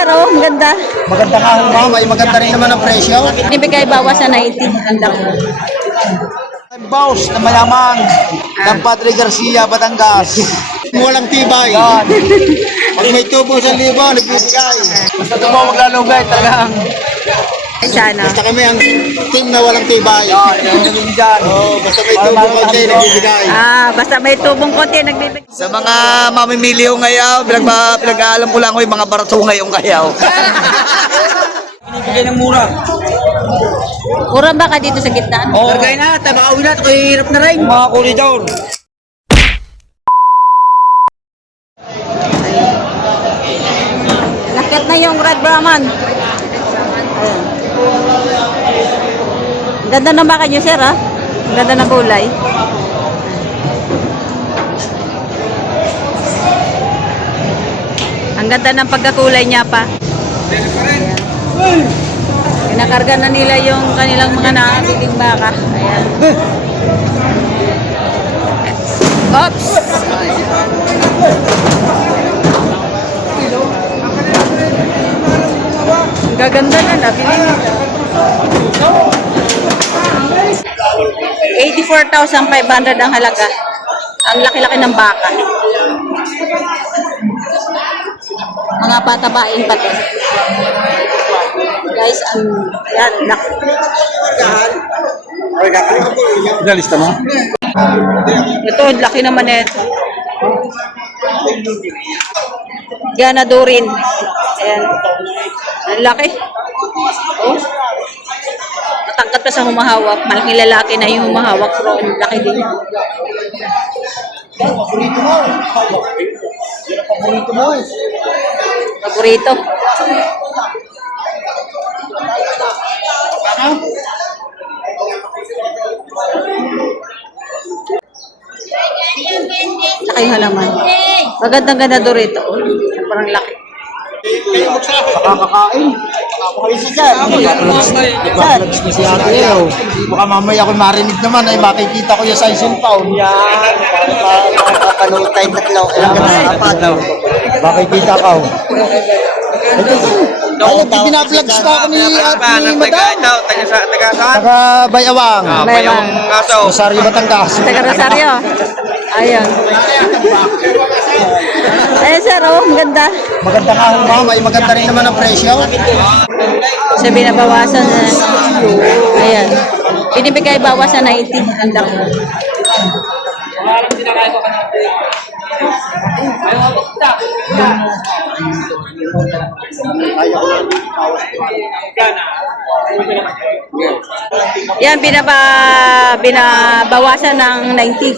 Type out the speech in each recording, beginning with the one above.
sir, oh, maganda. Maganda nga ho ma'am, ay maganda rin naman ang presyo. Ibigay bawas sa 90. Ang laki. Boss na mayaman ng Padre Garcia, Batangas. Walang tibay. Yan. Pag may tubo sa libo, nagbibigay. Basta tubo maglalugay talagang. Ay, sana. Basta kami ang team na walang tibay. Yan, dyan. Oh, basta may tubo konti, nagbibigay. Basta may tubong konti, nagbibigay. Sa mga mamimili yung ngayaw, pinag-aalam ko lang ko yung mga barato ngayong ngayaw. Binibigay ng mura. Mura ba ka dito sa gitna? Oh. Kargay na, tabakawin na, kaya hirap na rin. Mga koridor. Nakit na yung Red Brahman. Ayan. Ganda ng baka nyo, sir, ha? Ganda ng kulay. Ang ganda ng pagkakulay niya pa. Ayan. Kinakarga na nila yung kanilang mga nakabiling baka. Ayan. Oops! Ang gaganda na, nabili nila. 84,500 ang halaga. Ang laki-laki ng baka. Mga patabain pa to. Guys, ang yan, laki. Dalista mo? Ito, laki naman ito. Ganadurin. Ayan. Ang laki. Oh. Matangkat pa sa humahawak. Malaking lalaki na yung humahawak. Pero ang laki din. Paborito. Laki nga naman. Magandang ganador ito. Parang laki. Nakakakain. Nagpa-vlogs na si Ate Leo. Baka mamaya kung marinig naman ay makikita ko yung size and pound. Yan. Nakapanood tayo tatlo. Ilang ka na? Apat daw. Makikita ka. Ay, pinaplugs pa ako ni Madam. Taga Bayawang. Bayawang. Rosario, Batangas. Taga Rosario. Ayan. Ayan, sir, oh, maganda. Maganda nga ho ma'am, ay maganda rin naman ang presyo. Sa binabawasan na. Ayan. Binibigay bawas sa 90. Ang laki. Yan, binabawasan ng 90.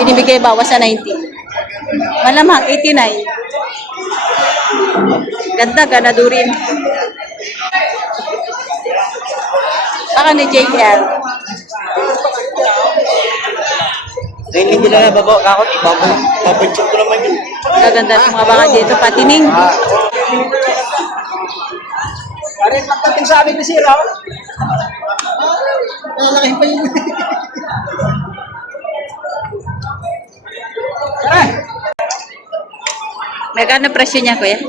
Binibigay bawas sa 90. Malamang 89. Ganda, ganadurin. Baka ni JL. Hindi na babaw ako, babagyan ko naman yun. Gaganda ng mga baka dito, patining. Pare, pagdating sa amin kasi raw. Nalaki pa yun. Magkano presyo niya, kuya?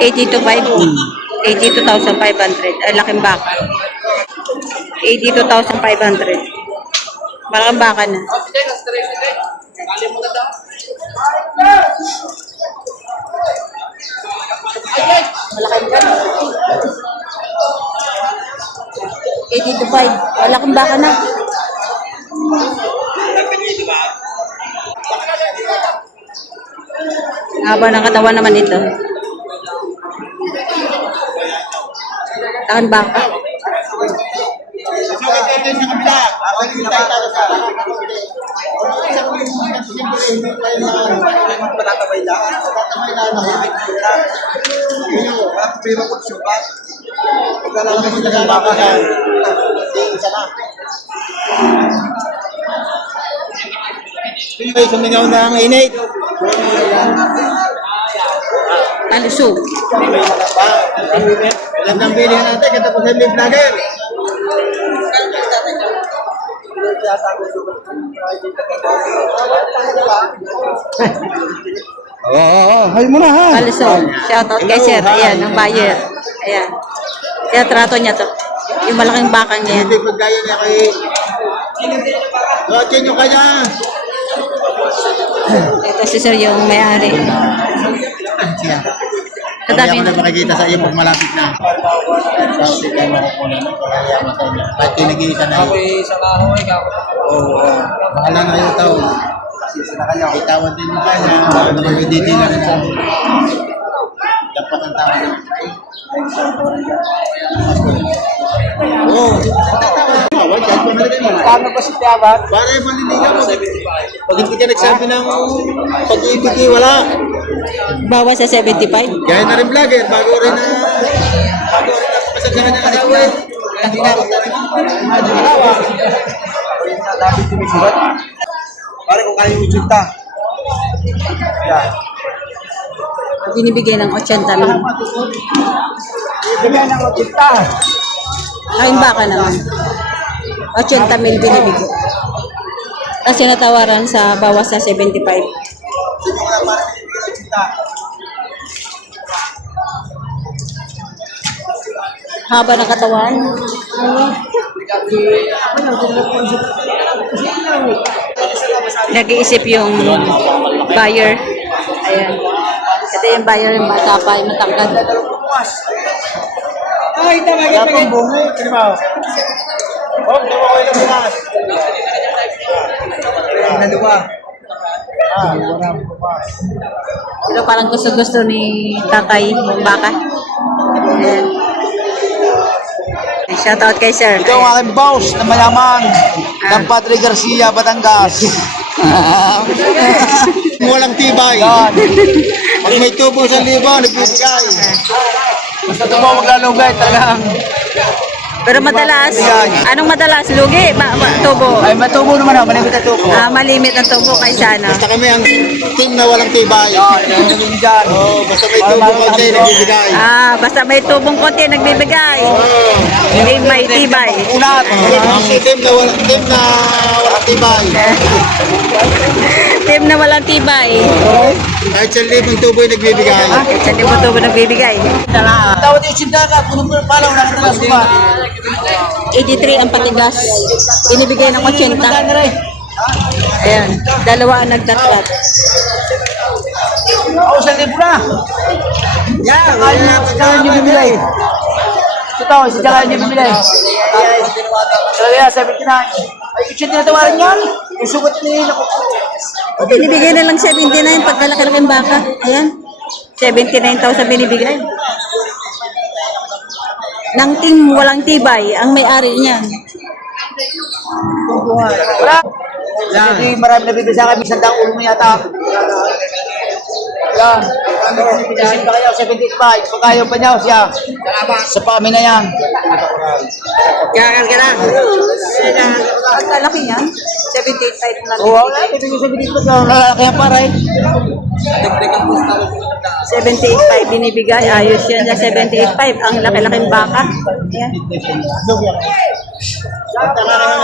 82,500. 82,500. Ay, laking baka. 82,500. Malaking baka na. Malaking baka. 82,500. Malaking baka na. Haba ng katawan naman ito. Takan baka. Sumingaw na ang init. Alusog. Alam ng bilhin natin, katapos ng live vlogger. Hay mo na ha. Palusong. Shoutout kay sir. Ayan, ang buyer. Ayan. Kaya trato niya to. Yung malaking bakang niya yan. Hindi pagkaya niya kay... Lotsin nyo kanya. Ito si sir yung may-ari. Siya. Kadami. Kami ako na makikita sa iyo pag malapit na. Kasi kayo makukunan ng pagkayama sa inyo. Kahit kinag-iisa na yun. Oo. Bahala na yung taon. Itawan din yung kanya. Hindi lang sa dapat ang tawag. Oo. Kano ba si Tiabat? Para yung maniligaw mo. Pag hindi ka nagsabi ng pag-ibig, wala. Bawas sa 75. Gaya na rin vlogger, bago rin na pasal sa kanyang asawa. Hindi na ako Dapat tumisulat. Pare kung kaya yung tsinta. Yan. Binibigay ng 80 lang. Ibigay ng tsinta. Ayun baka naman. 80 mil binibigay. Kasi natawaran sa bawas sa 75. Haba ng katawan. Nag-iisip yung buyer. Ayan. Ito yung buyer, yung bata pa, yung matangkad. Ay, talaga pa yung bungo. Oh, tawa ko yung bukas. Naluwa. Walang bukas. Pero parang gusto-gusto ni tatay yung baka. Ayan. Shoutout kay sir. Ito ang aking boss na mayaman ng Padre Garcia, Batangas. Walang tibay. Pag may tubo sa libo, nagbibigay. Basta ito mo maglalugay talagang. Pero madalas, anong madalas? Lugi? Tubo? Ay, matubo naman ako. Malimit na tubo. Malimit ang tubo kaysa ano. Basta kami ang team na walang tibay. Yan, yung dyan. Oh, basta may tubo kasi nagbibigay. Basta may tubong konti nagbibigay. Hindi may tibay. Unat. Ang team na walang tibay. Team na walang tibay. Kahit sa libang tubo ay nagbibigay. Sa di mo tubo nagbibigay. Tawad yung tsinta ka. Punong-punong palaw na katalas ko ba? 83 ang patigas. Binibigay ng 80. Ayan. Dalawa ang nagtatrat. Ako sa libo na. Yan. Kaya na sa tsaka nyo bibigay. Ito, sa tsaka nyo bibigay. Kaya 79. Ay, yung tinatawaran yan. Yung sugat nila. Binibigay na lang 79 pagkalaki-laki ng baka. Ayan. 79,000 binibigay. Ng team walang tibay, ang may-ari niyan. Wala. Kasi marami nabibigay sa akin. Isang daang ulo mo yata. Yan. Isip pa kayo, 75. Pag ayaw pa niya, siya. Sa pami na yan. Kaya ka na. Ang kalaki niyan, 78,500 na Oo, binibigay. ibigay sa binigay ko sa lalaki yan para eh. 78,500 binibigay. Ayos yan sa 78,500. Ang laki-laking baka. Ayan.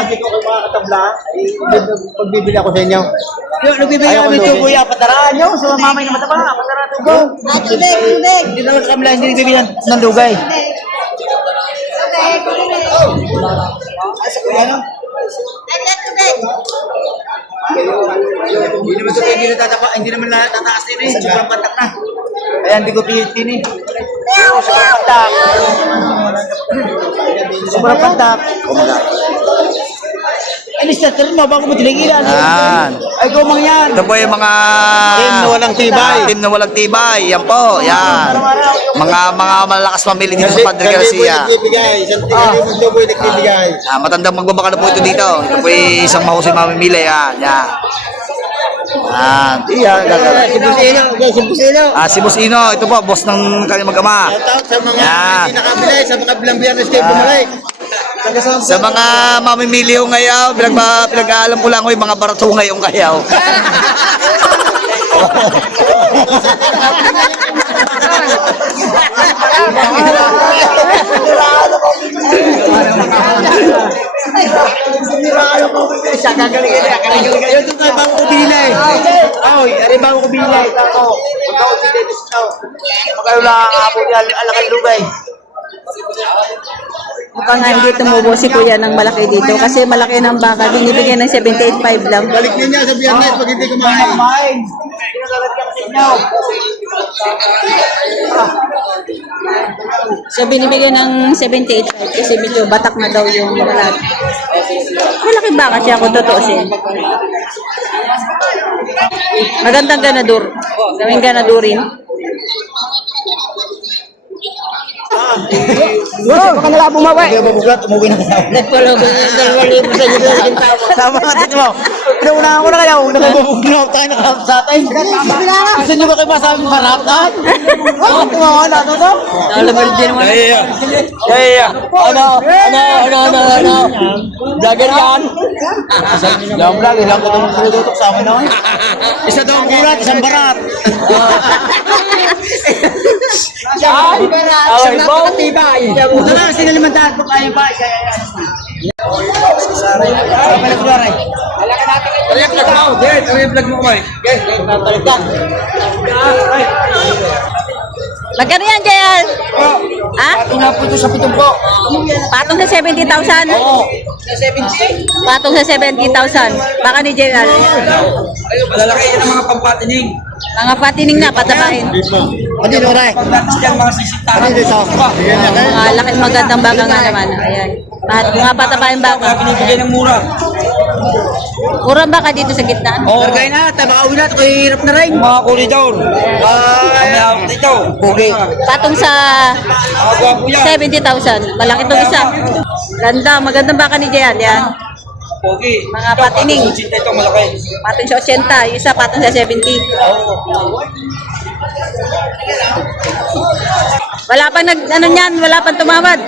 Hindi ko kayo makakatabla. Pagbibili ako sa inyo. Yung nagbibigay kami tubo yan, pataraan nyo. Sa mamay na mataba, pataraan tubo. Tubig! Hindi naman kami lang, hindi nagbibigay ng lugay. Hindi naman ito hindi natatapa, hindi naman natataas din eh. Sobrang patak na. Kaya hindi ko pihitin eh. Sobrang patak. Sobrang patak. Ay, listater mo, bago mo tinigilan. Yan. Ay, gumang yan. Ito po yung mga Team na walang tibay. team na walang tibay. Yan po, yan. Mga malakas pamili dito sa Padre Garcia. Nagbibigay. Isang libang tubo ay nagbibigay. Matandang magbabaka na po ito dito. Ito po yung isang mahusay mamimili. Yan, yan. Yan. Yan, gagawin. Si Busino. Si Busino. Si Busino, ito po, boss ng kanyang mag-ama. Shoutout sa mga Yan. hindi nakabili sa mga bilang biyernes kayo bumalik. Sa mga mamimili yung ngayaw, pinag-aalam ko lang ko yung mga baratungay yung ngayaw. Siniraan Siya gagaling na. Yung ito tayo bago ko binilay. Ay, ari bago ko binilay. Ako, magkakaw si Dennis ito. Magkakaw lang ako alakay lugay. Mukhang nga hindi tumubo si Kuya ng malaki dito kasi malaki ng baka. Binibigyan ng 78.5 lang. Balik niya sa biyernes pag hindi kumain. Kumain. Pinagalat ka sa inyo. So binibigyan ng 78.5 kasi medyo batak na daw yung mga lahat. Malaki baka siya kung tutuusin. Magandang ganador. Daming ganadurin. Baka nala bumawi. Kaya babugat, umuwi na kasama. Nagpalog ng 2,000 sa ginagawa. Tama nga dito mo. Pinaunahan ko na kayo. Nabubugnaw tayo nakasama sa atin. Gusto nyo ba kayo masabing maratan? Oo, tumawa na ito to. Nalabar din naman. Ano? Jagger yan. Lang lang, ilang ko naman sinututok sa amin naman. Isa daw ang kulat, isang barat. Isang napakatibay. Ito lang, sinalimantahan ko kayo ba? Magkano yan, JL? Ha? Ito na po ito sa pitong po. Patong sa 70,000? Oo. Sa 70? Patong sa 70,000. Baka ni JL. Malalaki yan ang mga pampatining. Mga patining na, patabahin. Ano yun, Oray? Pagdating dyan mga sisitahan. Ano dito? Ayan na kayo. Mga laki magandang baka nga naman. Ayan. Mga patabahin baka. Binibigay ng mura. Murang baka dito sa gitna. Oo. Kargay na, tabakawi na. Ito hirap na rin. Mga kulidor. Kami dito. Pugi. Patong sa Mga gwapo yan. 70,000. Malaki itong isa. Ganda, magandang baka ni JL. Yan. Pugi. Mga patining. Sinta ito malaki. Patong sa 80. Yung isa patong sa 70. Wala pa ano niyan, wala pa tumawad.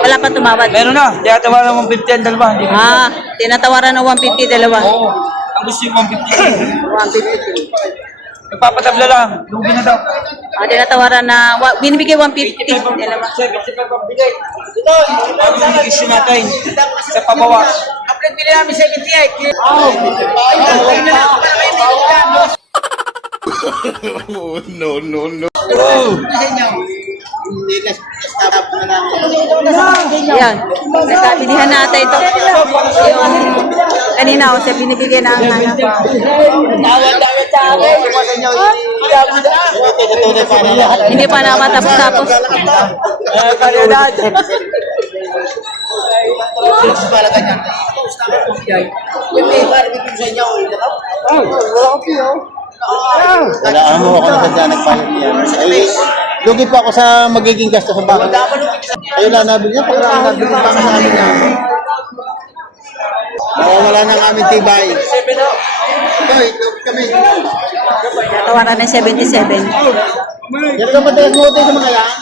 Wala pa tumawad. Meron na. Kaya tawaran ng 50 ang dalawa. Hindi ko- Ah, tinatawaran ng 150 dalawa. Oo. Ang gusto yung 150. 150. Nagpapatabla lang. Lugi na daw. Ah, tinatawaran na binibigay 150 dalawa. 75 ang bigay. Ito, ang issue natin sa pabawas. Upload nila namin 78. Yan. Nagkatilihan natin ito. Yung kanina ako siya binibigay ng hindi pa nakatapos-tapos. Wala mo ako na sadya nagpayag niya. Ay, lugi pa ako sa magiging gasto sa baka. Ayun lang nabili niya, pagkaraan nabili pa sa amin niya. Nawawala ng aming tibay. Ito, kami. Tawaran ng 77. Yan ka madalas mo tayo sa mga yan?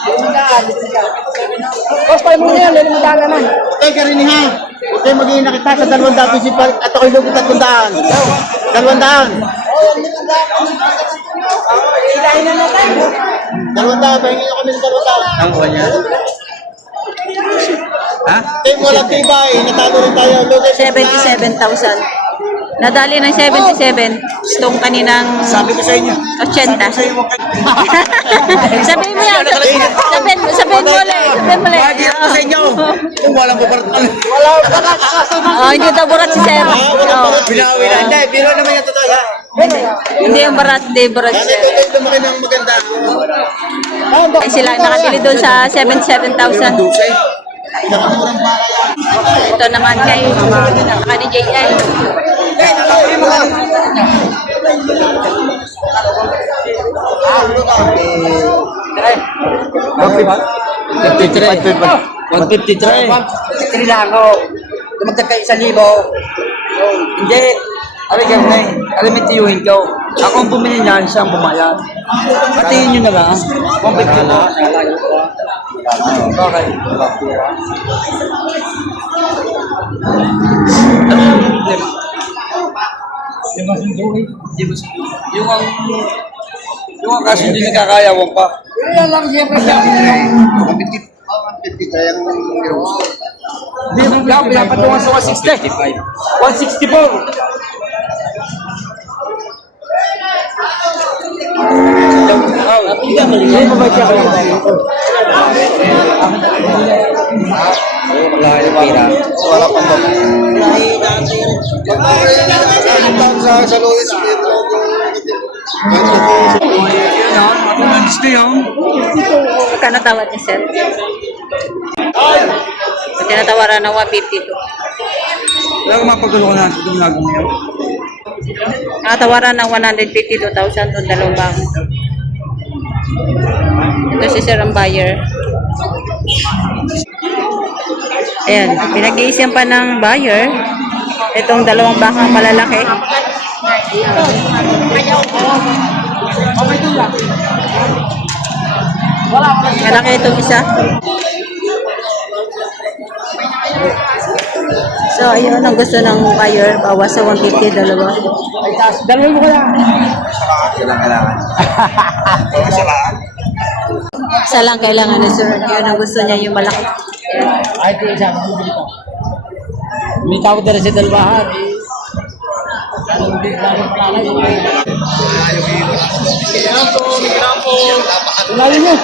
Pay mo yan, lalo mo naman. Okay, karini ha. Okay, magiging nakita sa 200 pisipal at ako'y lugi 300. 200. 200, pahingin nyo kami sa 200. Ang buwan niya. Ha? Team walang tibay, natalo rin tayo. Lugi 77,000. Nadali ng 77. Itong kaninang Sabi ko sa inyo. 80. Sabihin mo yan. Sabihin mo ulit. Sabihin mo ulit. Lagi ako sa inyo. Kung walang papartal. Oh, hindi daw burat si Sir. Oh, Binawi na. Hindi, biro naman yung totoo yan. hindi yung barat, hindi burat si Kasi Sir. ito tayo lumaki ng maganda. Ay sila nakabili doon sa 77,000. Pinakamurang para yan. Ito naman kay ni JL. Tiri lang ako. Dumagdag kayo 1,000. Hindi. Aray ka na eh. Aray may tiyuhin ka. Ako ang bumili niyan, siya ang bumayad. Patiin nyo na lang. 150 po. Okay. Ano yung problema? Yung masundo. Yung ang kaso hindi nakakaya, wag pa. Ang 50 kaya ang Hindi mo lang, pinapatungan sa 160. 164. Hindi mo ba siya kaya? Wala pang baba. Sa Luis, Magkano tawad niya, sir? Tinatawaran ng 152. Wala ka mapagulo ko na ito yung nagong niya. Nakatawaran ng 152,000 doon dalawang bago. Ito si sir ang buyer. Ayan, pinag-iisyan pa ng buyer. Itong dalawang bakang malalaki. Malaki itong isa. So, ayun ang gusto ng buyer. Bawas sa 150, dalawa. Dalawa mo kaya. Isa lang kailangan ni sir. Yun ang gusto niya, yung malaki. Ayan. Ay, ito isa. May tawag na rin sa dalwahan. Wala yun.